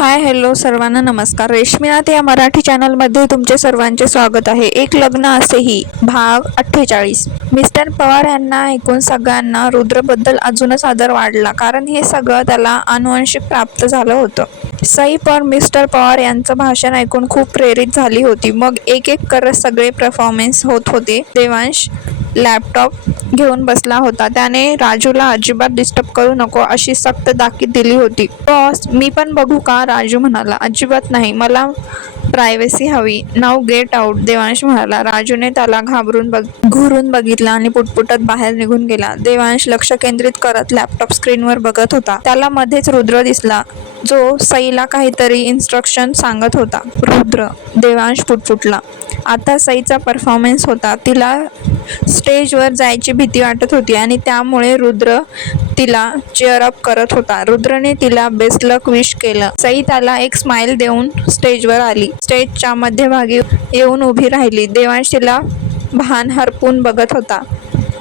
Hi hello सर्वांना नमस्कार. रेश्मीनाथ या मराठी चॅनलमध्ये तुमचे सर्वांचे स्वागत आहे. एक लग्न असेही भाग 48. मिस्टर पवार यांना ऐकून सगळ्यांना रुद्रबद्दल अजूनच आदर वाढला, कारण हे सगळं त्याला आनुवंशिक प्राप्त झालं होतं. सई पण मिस्टर पवार यांचं भाषण ऐकून खूप प्रेरित झाली होती. मग एक एक करत सगळे परफॉर्मन्स होत होते. देवांश लॅपटॉप घेऊन बसला होता. त्याने राजूला अजिबात डिस्टर्ब करू नको अशी सक्त ताकीद दिली होती. बॉस, मी पण बघू का? राजू म्हणाला. अजिबात नाही, मला प्रायव्हसी हवी. नाऊ गेट आउट, देवांश म्हणाला. राजूने त्याला घुरून बघितलं आणि पुटपुटत बाहेर निघून गेला. देवांश लक्ष केंद्रित करत लॅपटॉप स्क्रीनवर बघत होता. त्याला मध्येच रुद्र दिसला, जो सईला काहीतरी इन्स्ट्रक्शन सांगत होता. रुद्र, देवांश पुटपुटला. आता सईचा परफॉर्मन्स होता. तिला स्टेजवर जायची भीती वाटत होती आणि त्यामुळे रुद्र तिला चेअर अप करत होता. रुद्रने तिला बेस्ट लक विश केलं. सई त्याला एक स्माइल देऊन स्टेजवर आली. स्टेजच्या मध्यभागी येऊन उभी राहिली. देवांश तिला भान हरपून बघत होता.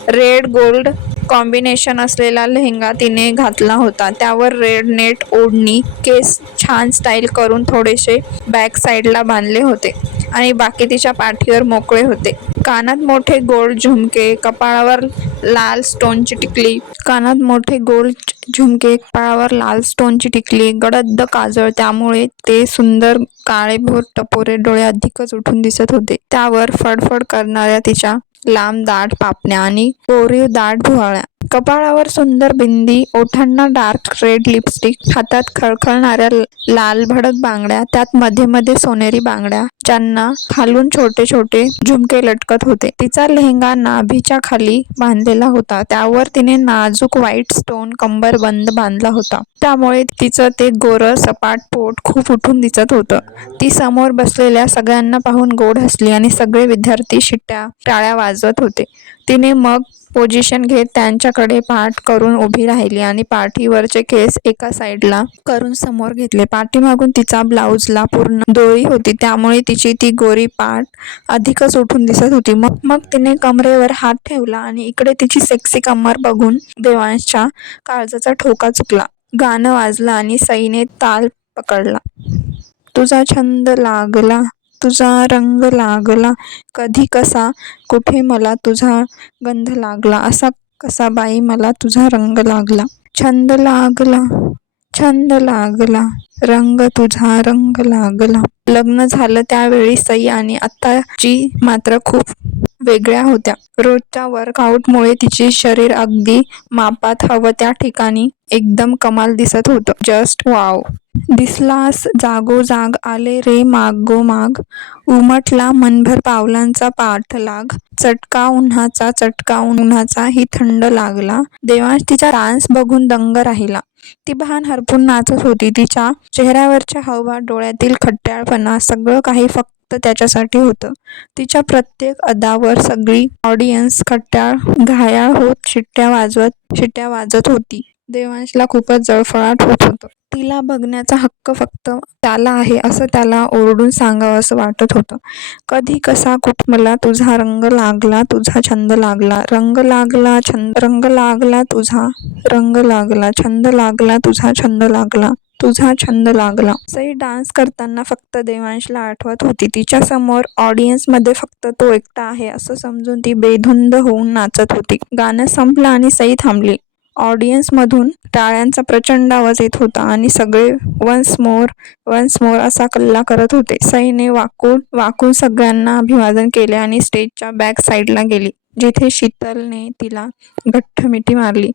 रेड गोल्ड कॉम्बिनेशन असलेला लेहंगा तिने घातला होता. त्यावर रेड नेट ओढणी, केस छान स्टाईल करून थोडेसे बॅक साईडला बांधले होते आणि बाकी तिच्या पाठीवर मोकळे होते. कानात मोठे गोल्ड झुमके, कपाळावर लाल स्टोनची टिकली, गडद काजळ, त्यामुळे ते सुंदर काळेभोर टपोरे डोळे अधिकच उठून दिसत होते. त्यावर फडफड करणाऱ्या तिच्या लांब दाट पापण्या आणि कोरीव दाट भुवया, कपाळावर सुंदर बिंदी, ओठांना डार्क रेड लिपस्टिक, हातात खळखळणाऱ्या लाल भडक बांगड्या, त्यात मध्ये मध्ये सोनेरी बांगड्या, ज्यांना खालून छोटे छोटे झुमके लटकत होते. तिचा लेहंगा नाभीच्या खाली बांधलेला होता. त्यावर तिने नाजूक व्हाईट स्टोन कंबरबंद बांधला होता. त्यामुळे तिचं ते गोरं सपाट पोट खूप उठून दिसत होतं. ती समोर बसलेल्या सगळ्यांना पाहून गोड हसली आणि सगळे विद्यार्थी टाळ्या वाजवत होते. तिने मग पोझिशन घेत त्यांच्याकडे पाठ करून उभी राहिली आणि पाठीवरचे केस एका साईडला करून समोर घेतले. पाठीमागून तिचा ब्लाउजला पूर्ण डोळी होती, त्यामुळे तिची ती गोरी पाठ अधिकच उठून दिसत होती. मग तिने कमरेवर हात ठेवला आणि इकडे तिची सेक्सी कमर बघून देवांशच्या काळजाचा ठोका चुकला. गाणं वाजलं आणि सईने ताल पकडला. तुझा छंद लागला, तुझा रंग लागला, कधी कसा कुठे मला तुझा गंध लागला, असा कसा बाई मला तुझा रंग लागला. छंद लागला, छंद लागला, रंग तुझा रंग लागला. लग्न झालं त्यावेळी सई आणि आत्ताची मात्र खूप वेगळ्या होत्या. रोजच्या वर्कआउटमुळे तिचे शरीर अगदी मापात हवं त्या ठिकाणी एकदम कमाल दिसत होतं. Just wow. दिसलास जागोजाग, आले रे मागोमाग, उमटला मनभर पावलांचा पाठलाग, चटका उन्हाचा ही थंड लागला. देवांश तिचा डान्स बघून दंग राहिला. ती भान हरपून नाचत होती. तिच्या चेहऱ्यावरच्या हावभाव, डोळ्यातील खट्याळपणा, सगळं काही फक्त त्याच्यासाठी होतं. तिच्या प्रत्येक अदावर सगळी ऑडियन्स घायाळ होत शिट्ट्या वाजत होती. देवांशला खूपच जळफळाट होत होतं. तिला बघण्याचा हक्क फक्त त्याला आहे असं त्याला ओरडून सांगावं असं वाटत होतं. कधी कसा कुठे मला तुझा रंग लागला, तुझा छंद लागला, रंग लागला, रंग लागला तुझा, रंग लागला, छंद लागला तुझा, छंद लागला तुझा, छंद लागला. सई डान्स करताना फक्त देवांशला आठवत होती. तिच्या समोर ऑडियन्समध्ये फक्त तो एकटा आहे असं समजून ती बेधुंद होऊन नाचत होती. गाणं संपलं आणि सई थांबली. ऑडियन्समधून टाळ्यांचा प्रचंड आवाज येत होता आणि सगळे वन्स मोर असा कल्ला करत होते. सईने वाकून सगळ्यांना अभिवादन केले आणि स्टेजच्या बॅक साईडला गेली, जिथे शीतलने तिला घट्ट मिठी मारली.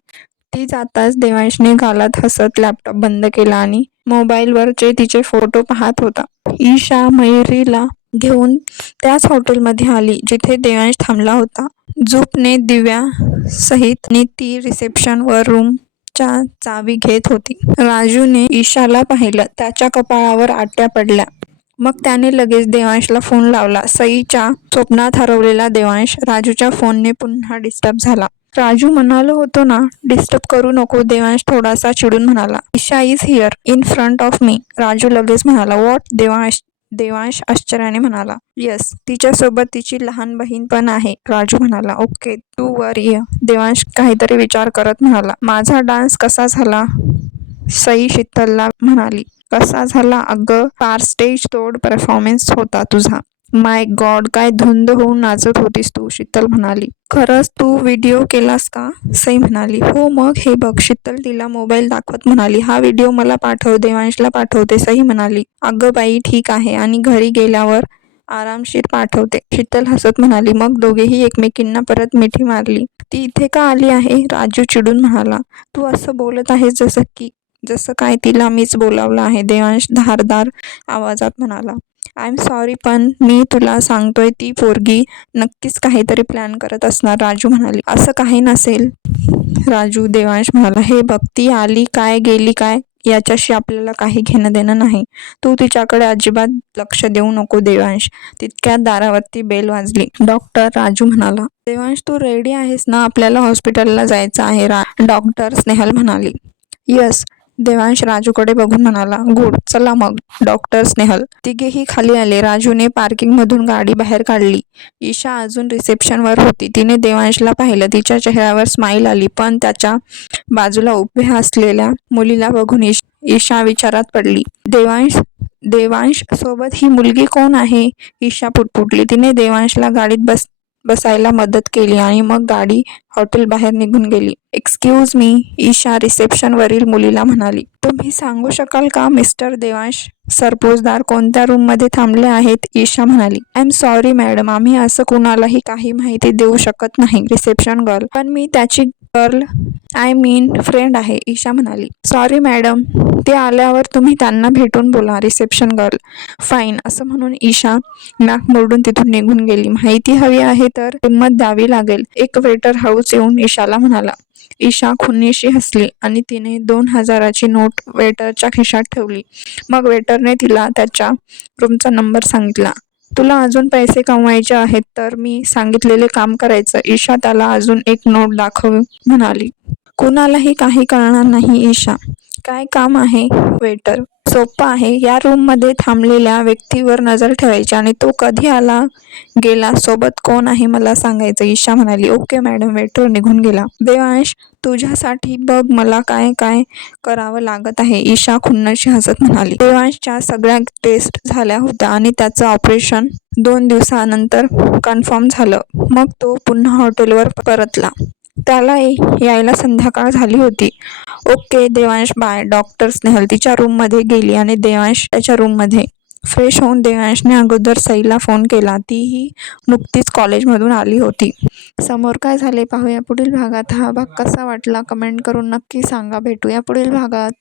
ती जाताच देवांशने गालात हसत लॅपटॉप बंद केला आणि मोबाईलवरचे तिचे फोटो पाहत होता. ईशा मयुरीला घेऊन त्याच हॉटेलमध्ये आली जिथे देवांश थांबला होता. झोपने दिव्यासहित आणि ती रिसेप्शनवर रूमच्या चावी घेत होती. राजूने ईशाला पाहिलं. त्याच्या कपाळावर आट्या पडल्या. मग त्याने लगेच देवांशला फोन लावला. सईच्या स्वप्नात हरवलेला देवांश राजूच्या फोनने पुन्हा डिस्टर्ब झाला. राजू म्हणालो होतो ना, डिस्टर्ब करू नको, देवांश थोडासा चिडून म्हणाला. Isha is here in front of me, Raju लगेच म्हणाला. व्हॉट? देवांश आश्चर्याने म्हणाला. येस, तिच्यासोबत तिची लहान बहीण पण आहे, राजू म्हणाला. ओके, तू वर ये, देवांश काहीतरी विचार करत म्हणाला. माझा डान्स कसा झाला? सई शीतलला म्हणाली. कसा झाला अगं? फार स्टेज तोड परफॉर्मन्स होता तुझा. माय गॉड, काय धुंद होऊन नाचत होतीस तू, शीतल म्हणाली. खरंच तू व्हिडिओ केलास का? सई म्हणाली. हो मग हे बघ. शीतल तिला मोबाईल दाखवत म्हणाली. हा व्हिडिओ मला पाठव, देवांशला पाठवते, सई म्हणाली. अगं बाई ठीक आहे, आणि घरी गेल्यावर आरामशीर पाठवते, शीतल हसत म्हणाली. मग दोघेही एकमेकींना परत मिठी मारली. ती इथे का आली आहे? राजू चिडून म्हणाला. तू असं बोलत आहेस जसं काय तिला मीच बोलावलं आहे, देवांश धारदार आवाजात म्हणाला. आय एम सॉरी, पण मी तुला सांगतोय ती पोरगी नक्कीच काहीतरी प्लॅन करत असणार, राजू म्हणाली. असं काही नसेल राजू, देवांश म्हणाला. हे बघ, ती आली काय गेली काय याच्याशी आपल्याला काही घेणं देणं नाही. तू तिच्याकडे अजिबात लक्ष देऊ नको देवांश. तितक्यात दारावरती बेल वाजली. डॉक्टर, राजू म्हणाला. देवांश तू रेडी आहेस ना? आपल्याला हॉस्पिटलला जायचं आहे, डॉक्टर स्नेहल म्हणाली. यस, देवांश राजूकडे बघून म्हणाला. गुड, चला मग. डॉक्टर, स्नेहल तिघेही खाली आले. राजूने पार्किंगमधून गाडी बाहेर काढली. ईशा अजून रिसेप्शनवर होती. तिने देवांशला पाहिलं. तिच्या चेहऱ्यावर स्माईल आली, पण त्याच्या बाजूला उभ्या असलेल्या मुलीला बघून ईशा विचारात पडली. देवांश सोबत ही मुलगी कोण आहे? ईशा पुटपुटली. तिने देवांशला गाडीत बसायला मदत केली आणि मग गाडी हॉटेल बाहेर निघून गेली. एक्सक्यूज मी, ईशा रिसेप्शनवरील मुलीला म्हणाली. तुम्ही सांगू शकाल का मिस्टर देवांश सरपोजदार कोणत्या रूममध्ये थांबले आहेत? ईशा म्हणाली. आय एम सॉरी मॅडम, आम्ही असं कुणालाही काही माहिती देऊ शकत नाही, रिसेप्शन गर्ल. पण मी त्याची फ्रेंड आहे, ईशा म्हणाली. सॉरी मॅडम, ते आल्यावर तुम्ही त्यांना भेटून बोला, रिसेप्शन गर्ल. फाईन, असं म्हणून ईशा नाक मोडून तिथून निघून गेली. माहिती हवी आहे तर किंमत द्यावी लागेल, एक वेटर हळूच येऊन ईशाला म्हणाला. ईशा खुन्नीशी हसली आणि तिने 2,000ची नोट वेटरच्या खिशात ठेवली. मग वेटरने तिला त्याच्या रूमचा नंबर सांगितला. तुला अजून पैसे कमवायचे आहेत तर मी सांगितलेले काम करायचं. ईशा त्याला अजून एक नोट दाखव म्हणाली. कुणालाही काही कळणार नाही ईशा. काय काम आहे? वेटर. सोपं आहे. या रूममध्ये थांबलेल्या व्यक्तीवर नजर ठेवायची आणि तो कधी आला गेला, सोबत कोण आहे मला सांगायचं, ईशा म्हणाली. Okay madam. वेटर निघून गेला. देवांश तुझ्यासाठी बघ मला काय काय करावं लागत आहे, ईशा खुन्नशी हसत म्हणाली. देवांशच्या सगळ्या टेस्ट झाल्या होत्या आणि त्याचं ऑपरेशन 2 दिवसानंतर कन्फर्म झालं. मग तो पुन्हा हॉटेलवर परतला. त्याला यायला संध्याकाळ झाली होती. Okay Devansh bye. Doctor Snehal तिच्या रूममध्ये गेली आणि देवांश त्याच्या रूममध्ये. फ्रेश होऊन देवांशने अगोदर सईला फोन केला. तीही नुकतीच कॉलेजमधून आली होती. समोर काय झाले पाहूया पुढील भागात. हा भाग कसा वाटला कमेंट करून नक्की सांगा. भेटूया पुढील भागात.